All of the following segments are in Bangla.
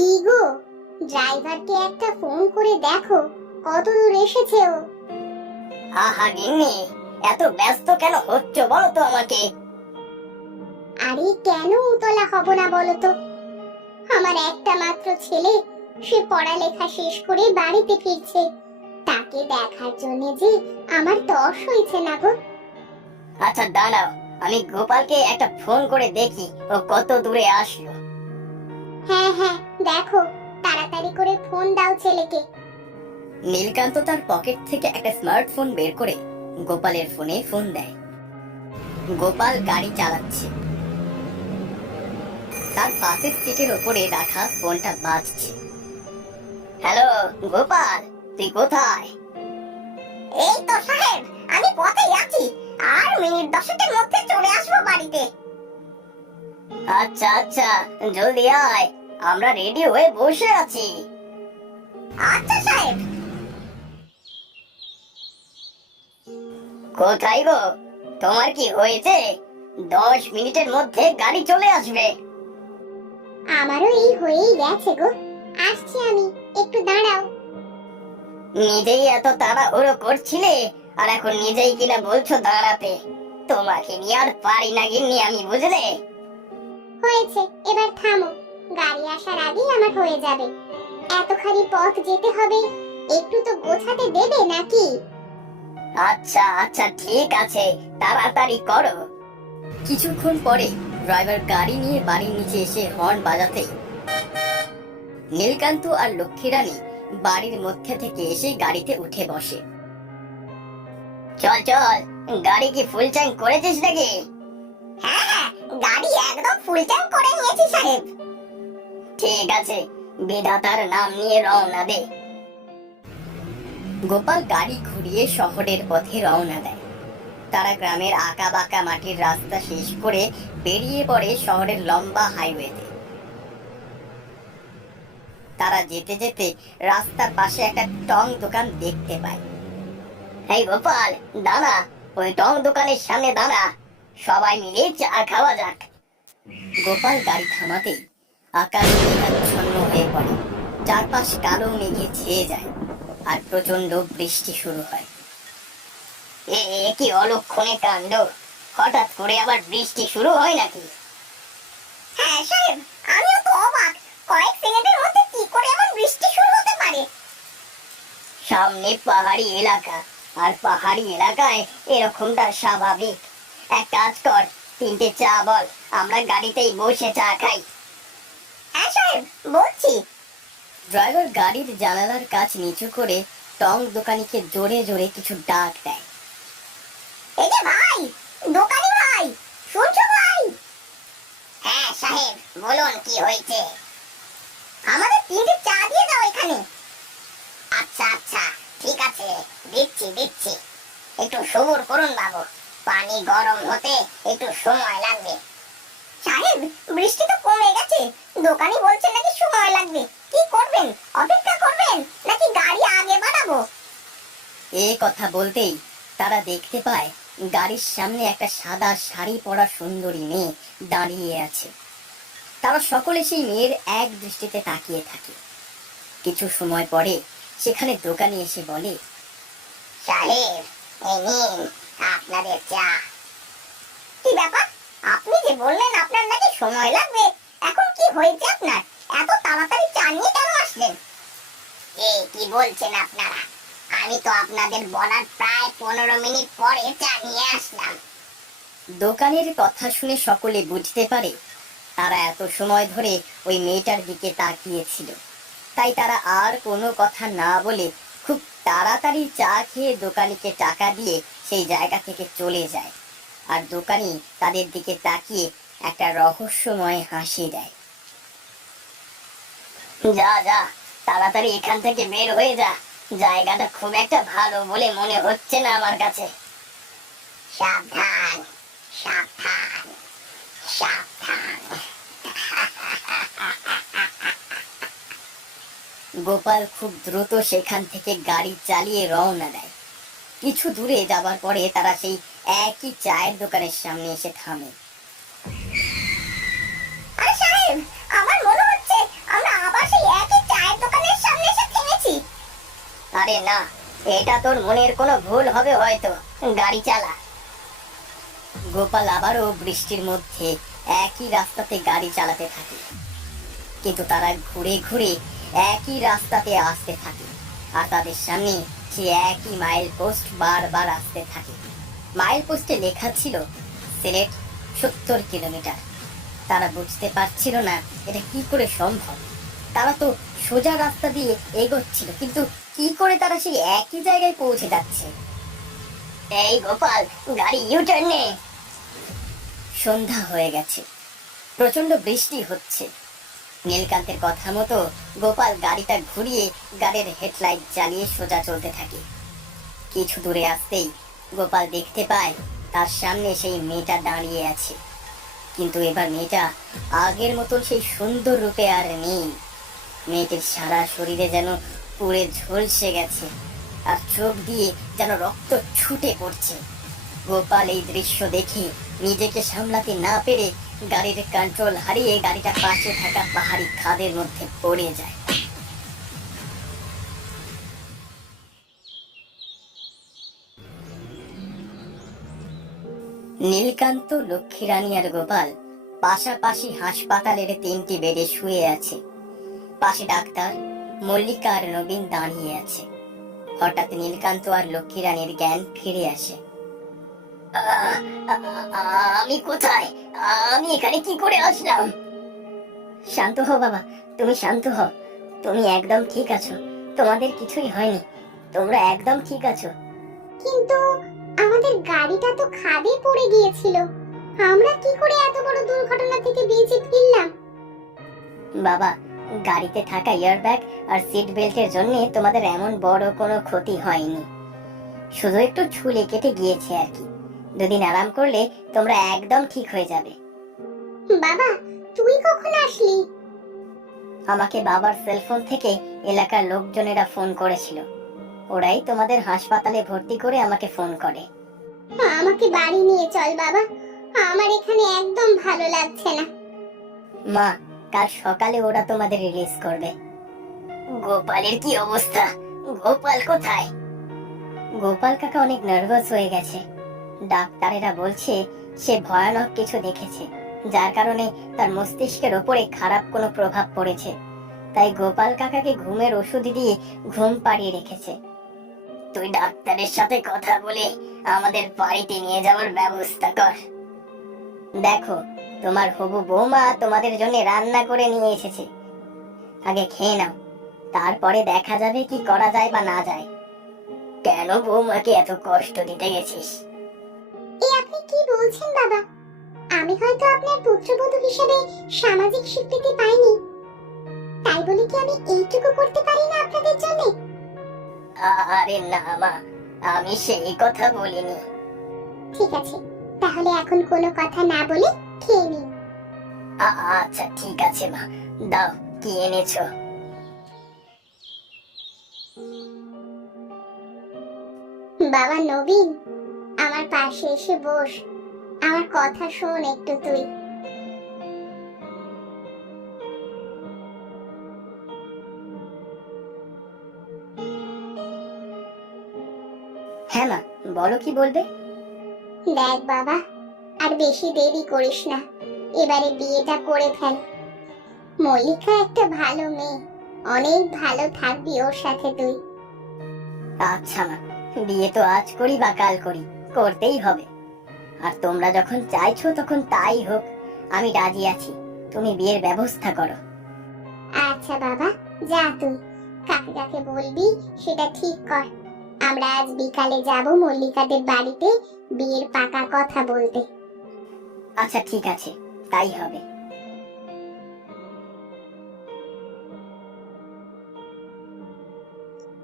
কি গো, ড্রাইভারকে একটা ফোন করে দেখো কত দূর এসেছে ও। আহা গিন্নি, এত ব্যস্ত কেন হচ্ছ বলো তো আমাকে। আরে কেন উতলা হব না বলো তো, আমার একটা মাত্র ছেলে, সে পড়ালেখা শেষ করে বাড়িতে ফিরছে, তাকে দেখার জন্য যে আমার তর হয়েছে না গো। আচ্ছা দাঁড়াও, আমি গোপালকে একটা ফোন করে দেখি ও কত দূরে আসলো। হ্যাঁ হ্যাঁ, দেখো, তাড়াতাড়ি করে ফোন দাও ছেলেকে। নীলকান্ত তার পকেট থেকে একটা স্মার্টফোন বের করে গোপালের ফোনে ফোন দেয়। গোপাল গাড়ি চালাচ্ছে, তার পাশের সিটের উপরে রাখা ফোনটা বাজছে। হ্যালো গোপাল, তুই কোথায়? এই তো সাহেব, আমি পথেই আছি, আর মিনিট 10-এর মধ্যে চলে আসবো বাড়িতে। আচ্ছা আচ্ছা, জলদি আয়, আমরা রেডি হয়ে বসে আছি। আচ্ছা সাহেব। কোথায় গো, তোমার কি হয়েছে? 10 মিনিটের মধ্যে গাড়ি চলে আসবে। আমারও এই হয়েই গেছে গো, আসছি আমি, একটু দাঁড়াও। নিজেই এত তাড়াহুড়ো করছিলে, আর এখন নিজেই কিনা বলছো দাঁড়াতে। তোমাকে নিয়ে আর পারি না গিন্নি আমি, বুঝলে? হয়েছে, এবার থামো, গাড়ি আসার আগেই আমার হয়ে যাবে। এতখানি পথ যেতে হবে, একটু তো গোছাতে দেবে নাকি? আচ্ছা আচ্ছা ঠিক আছে, তাড়াতাড়ি করো। কিছুক্ষণ পরে ড্রাইভার গাড়ি নিয়ে বাড়ির নিচে এসে হর্ন বাজাতে নীলকান্ত আর লক্ষ্মীরানী বাড়ির মধ্যে থেকে এসে গাড়িতে উঠে বসে। চল চল, গাড়ি কি ফুল ট্যাঙ্ক করেছিস নাকি? হ্যাঁ হ্যাঁ, গাড়ি একদম ফুল ট্যাঙ্ক করে নিয়েছি সাহেব। ঠিক আছে, বিধাতার নাম নিয়ে রওনা দে। গোপাল গাড়ি ঘুরিয়ে শহরের পথে রওনা দেয়। তারা গ্রামের আঁকা বাঁকা মাটির রাস্তা শেষ করে বেরিয়ে পড়ে শহরের লম্বা হাইওয়েতে। তারা যেতে যেতে রাস্তার পাশে একটা টং দোকান দেখতে পায়। এই গোপাল, দাঁড়া, ওই টং দোকানের সামনে দাঁড়া, সবাই মিলে চা খাওয়া যাক। গোপাল গাড়ি থামাতেই আকাশ মেঘাচ্ছন্ন হয়ে পড়ে, চারপাশ কালো মেঘে ছেয়ে যায়, আর প্রচন্ড বৃষ্টি শুরু হয়। এ কি অলক্ষণে কাণ্ড, হঠাৎ করে আবার বৃষ্টি শুরু হয় নাকি? হ্যাঁ সাহেব, আমিও তো অবাক, কয়েক সেকেন্ডের মধ্যে কি করে এমন বৃষ্টি শুরু হতে পারে। সামনে পাহাড়ি এলাকা, আর পাহাড়ি এলাকায় এরকমটা স্বাভাবিক। এক কাজ কর, 3টে চা বল, আমরা গাড়িতেই বসে চা খাই। হ্যাঁ সাহেব, বলছি। ড্রাইভার গাড়ির জানালার কাছ নিচু করে টং দোকানিকে জোরে জোরে কিছু ডাক দেয়। এই যে ভাই, দোকানি ভাই, শুনছো ভাই? হ্যাঁ সাহেব, বলুন কি হয়েছে? আমাদের 3টে চা দিয়ে দাও এখানে। আচ্ছা আচ্ছা ঠিক আছে, দিচ্ছি দিচ্ছি। একটু সবুর করুন বাবু, পানি গরম হতে একটু সময় লাগবে। সাহেব, বৃষ্টি তো কমে গেছে, দোকানি বলছেন নাকি সময় লাগবে, কি করবেন? অপেক্ষা করবেন নাকি গাড়ি আগে বাড়াবো? এই কথা বলতেই তারা দেখতে পায় গাড়ির সামনে একটা সাদা শাড়ি পরা সুন্দরী মেয়ে দাঁড়িয়ে আছে। তারা সকলে সেই মেয়ের এক দৃষ্টিতে তাকিয়ে থাকে। কিছু সময় পরে সেখানে দোকানি এসে বলে, সাহেব, এই নিন আপনাদের চা। কি ব্যাপার, আপনি যে বললেন আপনার নাকি সময় লাগবে, এখন কি হয়েছে আপনার? এত তাড়াতাড়ি চা নিয়ে কেন আসলেন? কি বলছেন আপনারা? আমি তো আপনাদের বলার প্রায় 15 মিনিট পরে চা নিয়ে আসলাম। দোকানের কথা শুনে সকলে বুঝতে পারে তারা এত সময় ধরে ওই মেয়েটার দিকে তাকিয়েছিল। তাই তারা আর কোনো কথা না বলে খুব তাড়াতাড়ি চা খেয়ে দোকানিকে টাকা দিয়ে সেই জায়গা থেকে চলে যায়। আর দোকানি তাদের দিকে তাকিয়ে একটা রহস্যময় হাসি দেয়। যা যা, তাড়াতাড়ি এখান থেকে বের হয়ে যা, জায়গাটা খুব একটা ভালো বলে মনে হচ্ছে না আমার কাছে। সাবধান সাবধান সাবধান। গোপাল খুব দ্রুত সেখান থেকে গাড়ি চালিয়ে রওনা দেয়। কিছু দূরে যাবার পরে তারা সেই একই চায়ের দোকানের সামনে এসে থামে। আরে সাহেব, আমার মনে হচ্ছে আমরা আবার সেই ওই একই চায়ের দোকানের সামনে এসে থেমেছি। আরে না, এটা তোর মনের কোনো ভুল হবে হয়তো, গাড়ি চালা। গোপাল আবারও বৃষ্টির মধ্যে একই রাস্তাতে গাড়ি চালাতে থাকে, কিন্তু তারা ঘুরে ঘুরে একই রাস্তাতে আসতে থাকে, আর তাদের সামনে সে একই মাইল পোস্ট বারবার আসতে থাকে। মাইল পোস্টে লেখা ছিল সিলেট 70 কিলোমিটার। তারা বুঝতে পারছিল না এটা কি করে সম্ভব। তারা তো সোজা রাস্তা দিয়ে এগোচ্ছিল, কিন্তু কি করে তারা সেই একই জায়গায় পৌঁছে যাচ্ছে। এই গোপাল, গাড়ি ইউটার্ন নে। সন্ধ্যা হয়ে গেছে, প্রচন্ড বৃষ্টি হচ্ছে। নীলকান্তের কথা মতো গোপাল গাড়িটা ঘুরিয়ে গাড়ির হেডলাইট জ্বালিয়ে সোজা চলতে থাকে। কিছু দূরে আসতেই গোপাল দেখতে পায় তার সামনে সেই মেয়েটা দাঁড়িয়ে আছে, কিন্তু এবার মেয়েটা আগের মতন সেই সুন্দর রূপে আর নেই। মেয়েটির সারা শরীরে যেন পুড়ে ঝলসে গেছে, আর চোখ দিয়ে যেন রক্ত ছুটে পড়ছে। গোপাল এই দৃশ্য দেখে নিজেকে সামলাতে না পেরে গাড়ির কন্ট্রোল হারিয়ে গাড়িটা পাশে থাকা পাহাড়ি খাদের মধ্যে পড়ে যায়। নীলকান্ত, লক্ষ্মীরানী আর গোপাল পাশাপাশি হাসপাতালের 3টি বেডে শুয়ে আছে। পাশে ডাক্তার, মল্লিকা আর নবীন দাঁড়িয়ে আছে। হঠাৎ নীলকান্ত আর লক্ষ্মীরানীর জ্ঞান ফিরে আসে। আমি কোথায়? আমি এখানে কি করে আসলাম? শান্ত হও বাবা, তুমি শান্ত হও। তুমি একদম ঠিক আছো, তোমাদের কিছুই হয়নি, তোমরা একদম ঠিক আছো। কিন্তু আমাদের গাড়িটা তো খাদে পড়ে গিয়েছিল, আমরা কি করে এত বড় দুর্ঘটনা থেকে বেঁচে ফিরলাম? বাবা, গাড়িতে থাকা এয়ারব্যাগ আর সিট বেল্টের জন্য তোমাদের এমন বড় কোনো ক্ষতি হয়নি, শুধু একটু ছুলে কেটে গিয়েছে আর কি। 2 দিন আরাম করলে তোমরা একদম ঠিক হয়ে যাবে। বাবা, তুই কখন আসলি? আমাকে বাবার সেলফোন থেকে এলাকার লোকজনেরা ফোন করেছিল, ওরাই তোমাদের হাসপাতালে ভর্তি করে আমাকে ফোন করে। আমাকে বাড়ি নিয়ে চল বাবা, আমার এখানে একদম ভালো লাগছে না। মা, কাল সকালে ওরা তোমাদের রিলিজ করবে। গোপালের কি অবস্থা? গোপাল কোথায়? গোপাল কাকা অনেক নার্ভাস হয়ে গেছে। ডাক্তারেরা বলছে সে ভয়ানক কিছু দেখেছে, যার কারণে তার মস্তিষ্কের ওপরে খারাপ কোনো প্রভাব পড়েছে। তাই গোপাল কাকাকে ঘুমের ওষুধ দিয়ে ঘুম পাড়িয়ে রেখেছে। তুই ডাক্তারের সাথে কথা বলে আমাদের বাড়িতে নিয়ে যাওয়ার ব্যবস্থা কর। দেখো, তোমার হবু বৌমা তোমাদের জন্য রান্না করে নিয়ে এসেছে, আগে খেয়ে নাও, তারপরে দেখা যাবে কি করা যায় বা না যায়। কেন বৌমাকে এত কষ্ট দিতে গেছিস? এই আপনি কি বলছেন বাবা? আমি হয়তো আপনার পুত্রবধূ হিসেবে সামাজিক স্বীকৃতি পাইনি, তাই বলে কি আমি এইটুকু করতে পারি না আপনাদের জন্য? আরে না মা, আমি সেই কথা বলিনি। ঠিক আছে, তাহলে এখন কোনো কথা না বলে খেয়ে নিন। আচ্ছা ঠিক আছে মা, দাও কি এনেছো। বাবা নবীন, আমার পাশে এসে বস, আমার কথা শোন একটু তুই। হ্যাঁ মা, বলো কি বলবে। দেখ বাবা, আর বেশি দেরি করিস না, এবারে বিয়েটা করে ফেল। মল্লিকা একটা ভালো মেয়ে, অনেক ভালো থাকবি ওর সাথে তুই। আচ্ছা মা, বিয়ে তো আজ করি বা কাল করি, করতেই হবে। আর তোমরা যখন চাইছো তখন তাই হোক, আমি রাজি আছি। তুমি বিয়ের ব্যবস্থা করো। আচ্ছা বাবা, যা তুই কাকে কাকে বলবি সেটা ঠিক কর। আমরা আজ বিকালে যাব মল্লিকাদের বাড়িতে বিয়ের পাকা কথা বলতে। আচ্ছা ঠিক আছে, তাই হবে।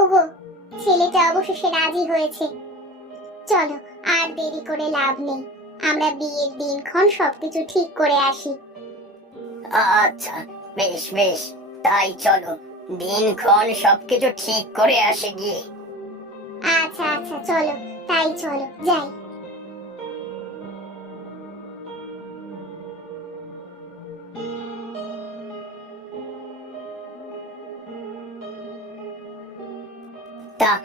ওগো, ছেলেটা অবশেষে রাজি হয়েছে, চলো আর দেরি করে লাভ নেই, আমরা বিয়ের দিনক্ষণ সবকিছু ঠিক করে আসি। আচ্ছা বেশ বেশ, তাই চলো, দিনক্ষণ সবকিছু ঠিক করে আসে গিয়ে। আচ্ছা আচ্ছা, চলো তাই, চলো যাই। তা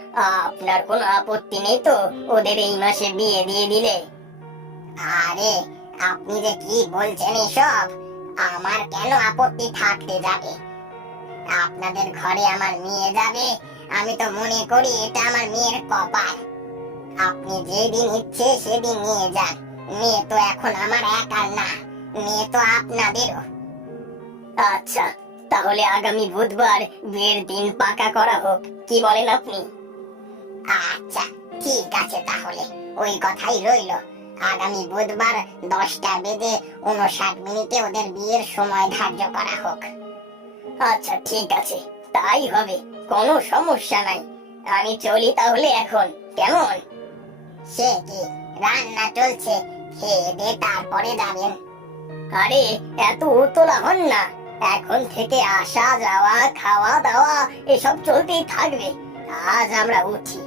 আপনার কোনো আপত্তি নেই তো ওদের এই মাসে বিয়ে দিয়ে দিলে? আরে আপনি যে কি বলছেন এসব? আমার কেন আপত্তি থাকতে যাবে? আপনাদের ঘরে আমার মেয়ে যাবে, আমি তো মনে করি এটা আমার মেয়ের কপাল। আপনি যেদিন ইচ্ছে সেদিন নিয়ে যান, মেয়ে তো এখন আমার একার না, মেয়ে তো আপনাদেরও। আচ্ছা, তাহলে আগামী বুধবার বিয়ের দিন পাকা করা হোক, কি বলেন আপনি? আচ্ছা ঠিক আছে, তাহলে ওই কথাই রইলো। আগামী বুধবার 10:59 ওদের বিয়ের সময় ধার্য করা হোক। আচ্ছা ঠিক আছে, তাই হবে, কোনো সমস্যা নাই। আমি চলি তাহলে এখন, কেমন? সে কি, রান্না চলছে, খেয়ে দে তারপরে যাবেন। আরে এত উতলা হন না, এখন থেকে আসা যাওয়া খাওয়া দাওয়া এসব চলতেই থাকবে। আজ আমরা উঠি।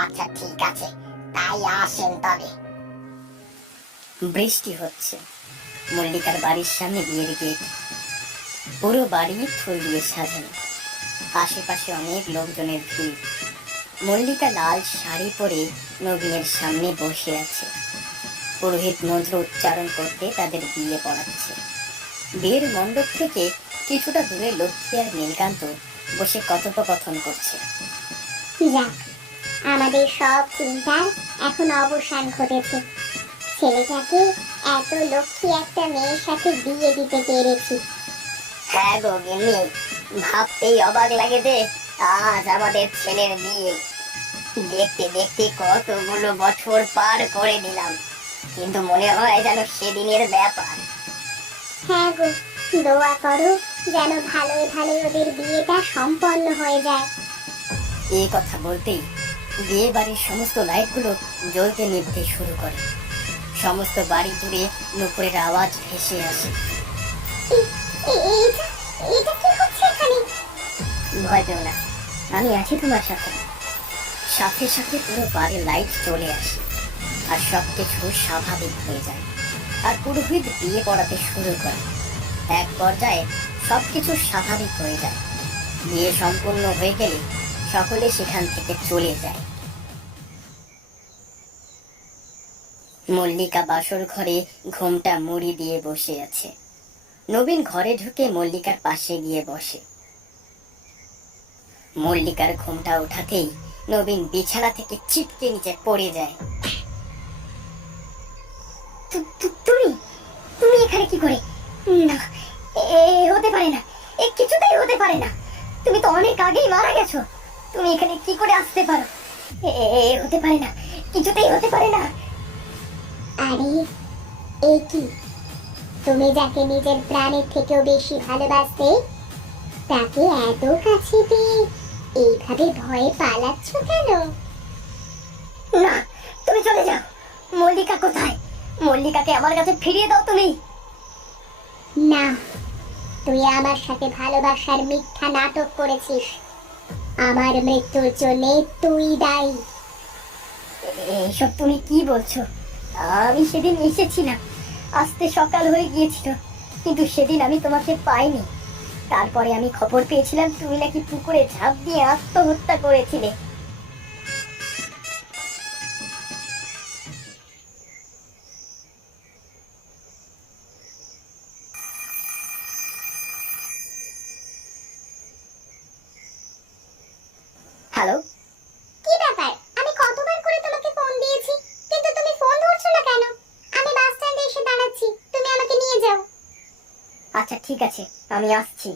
আচ্ছা ঠিক আছে, তাই আসেন তবে। বৃষ্টি হচ্ছে, মল্লিকার বাড়ির সামনে বিয়ের গেট, পুরো বাড়ি ফুল দিয়ে সাজানো, আশেপাশে অনেক লোকজনের ভিড়। মল্লিকা লাল শাড়ি পরে নবীনের সামনে বসে আছে, পুরোহিত মন্ত্র উচ্চারণ করতে তাদের বিয়ে পড়াচ্ছে। বিয়ের মণ্ডপ থেকে কিছুটা দূরে লক্ষ্মী আর নীলকান্ত বসে কথোপকথন করছে। যাক, আমাদের সব চিন্তার এখন অবসান ঘটেছে। ছেলেটাকে এত লক্ষ্মী একটা মেয়ের সাথে বিয়ে দিতে পেরেছি। হ্যাঁ গো গিন্নি, ভাবতেই অবাক লাগে যে আজ আমাদের ছেলের বিয়ে। দেখতে দেখতে কতগুলো বছর পার করে দিলাম, কিন্তু মনে হয় যেন সেদিনের ব্যাপার। হ্যাঁ গো, দোয়া করো যেন ভালোই ভালোই ওদের বিয়েটা সম্পন্ন হয়ে যায়। এই কথা বলতেই বিয়ে বাড়ির সমস্ত লাইটগুলো জ্বলতে নিভতে শুরু করে। সমস্ত বাড়ি জুড়ে নুপুরের আওয়াজ ভেসে আসে। এটা এটা কি হচ্ছে এখানে? ভয় পেও না, আমি আছি তোমার সাথে। সাথে সাথে পুরো বাড়ির লাইট চলে আসে, আর সবকিছু স্বাভাবিক হয়ে যায়। আর পুরোহিত বিয়ে পড়াতে শুরু করে। এক পর্যায়ে সবকিছু স্বাভাবিক হয়ে যায়। বিয়ে সম্পূর্ণ হয়ে গেলে সকলে সেখান থেকে চলে যায়। মল্লিকা বাসর ঘরে ঘুমটা মুড়ি দিয়ে বসে আছে। নবীন ঘরে ঢুকে মল্লিকার পাশে গিয়ে বসে। মল্লিকার ঘুমটা ওঠাতেই নবীন বিছানা থেকে ছিটকে নিচে পড়ে যায়। তুমি তুমি এখানে কি করে? না, হতে পারে না, কিছুতেই হতে পারে না। তুমি তো অনেক আগেই মারা গেছো, তুমি এখানে কি করে আসতে পারো? হতে পারে না, কিছুতেই হতে পারে না। আরে এই কি, তুমি যাকে নিজের প্রাণের থেকেও বেশি ভালোবাসতে তাকে এত কাছে পেয়ে এইভাবে ভয়ে পালাচ্ছ কেন? না, তুমি চলে যাও। মল্লিকা কোথায়? মল্লিকাকে আমার কাছে ফিরিয়ে দাও তুমি। না, তুই আমার সাথে ভালোবাসার মিথ্যা নাটক করেছিস। আমার মৃত্যুর জন্য তুই দায়ী। এইসব তুমি কি বলছো? আমি সেদিন এসেছিলাম, আসতে সকাল হয়ে গিয়েছিল, কিন্তু সেদিন আমি তোমাকে পাইনি। তারপরে আমি খবর পেয়েছিলাম তুমি নাকি পুকুরে ঝাঁপ দিয়ে আত্মহত্যা করেছিলে। হ্যালো, কি ব্যাপার? আমি কতবার করে তোমাকে ফোন দিয়েছি, কিন্তু তুমি ফোন ধরছো না কেন? আমি বাস স্ট্যান্ডে এসে দাঁড়াচ্ছি, তুমি আমাকে নিয়ে যাও। আচ্ছা ঠিক আছে, আমি আসছি।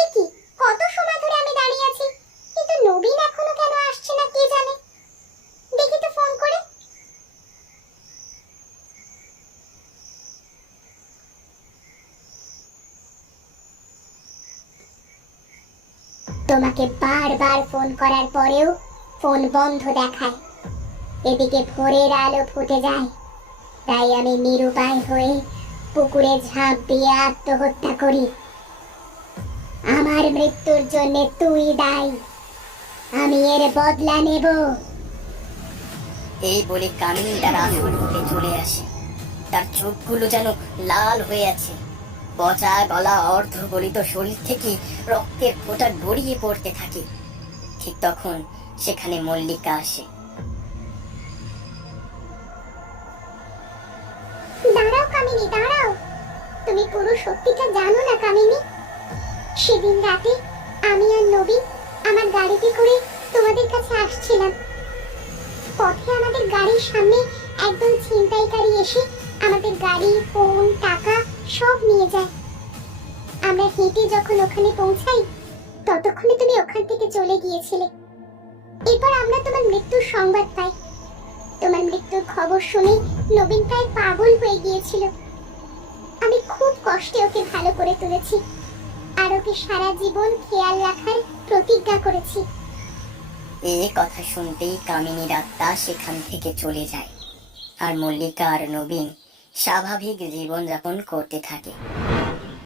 এ কি, কত সময় ধরে আমি দাঁড়িয়ে আছি, কিন্তু নবীন এখনো কেন আসছে না কে জানে। দেখি তো ফোন করে। তোমাকে বারবার ফোন করার পরেও ফোন বন্ধ দেখায়। এদিকে ভোরের আলো ফুটে যায়, তাই আমি নিরুপায় হয়ে পুকুরে ঝাঁপ দিয়ে আত্মহত্যা করি। আমার মৃত্যুর জন্য তুই দায়ী, আমি এর বদলা নেব। এই বলে কামিনী তার আসল রূপে চলে আসে। তার চোখগুলো যেন লাল হয়ে আছে। পচা গলা, অর্ধগলিত শরীর থেকে রক্তের ফোঁটা গড়িয়ে পড়তে থাকে। ঠিক তখন সেখানে মল্লিকা আসে। দাঁড়াও কামিনী, দাঁড়াও। তুমি পুরো সত্যিটা জানো না কামিনী। সেদিন রাতে আমি আর নবীন আমার গাড়িতে করে তোমাদের কাছে আসছিলাম। পথে আমাদের গাড়ির সামনে একদল ছিনতাইকারী এসে আমাদের গাড়ি, ফোন, টাকা সব নিয়ে যায়। আমরা হেঁটে যখন ওখানে পৌঁছাই ততক্ষণে তুমি ওখান থেকে চলে গিয়েছিলে। এরপর আমরা তোমার মৃত্যুর সংবাদ পাই। তোমার মৃত্যুর খবর শুনে নবীন প্রায় পাগল হয়ে গিয়েছিল। আমি খুব কষ্টে ওকে ভালো করে তুলেছি আর ওকে সারা জীবন খেয়াল রাখার প্রতিজ্ঞা করেছি। এই কথা শুনতেই কামিনীর আত্মা সেখান থেকে চলে যায়, আর মল্লিকা আর নবীন স্বাভাবিক জীবনযাপন করতে থাকে।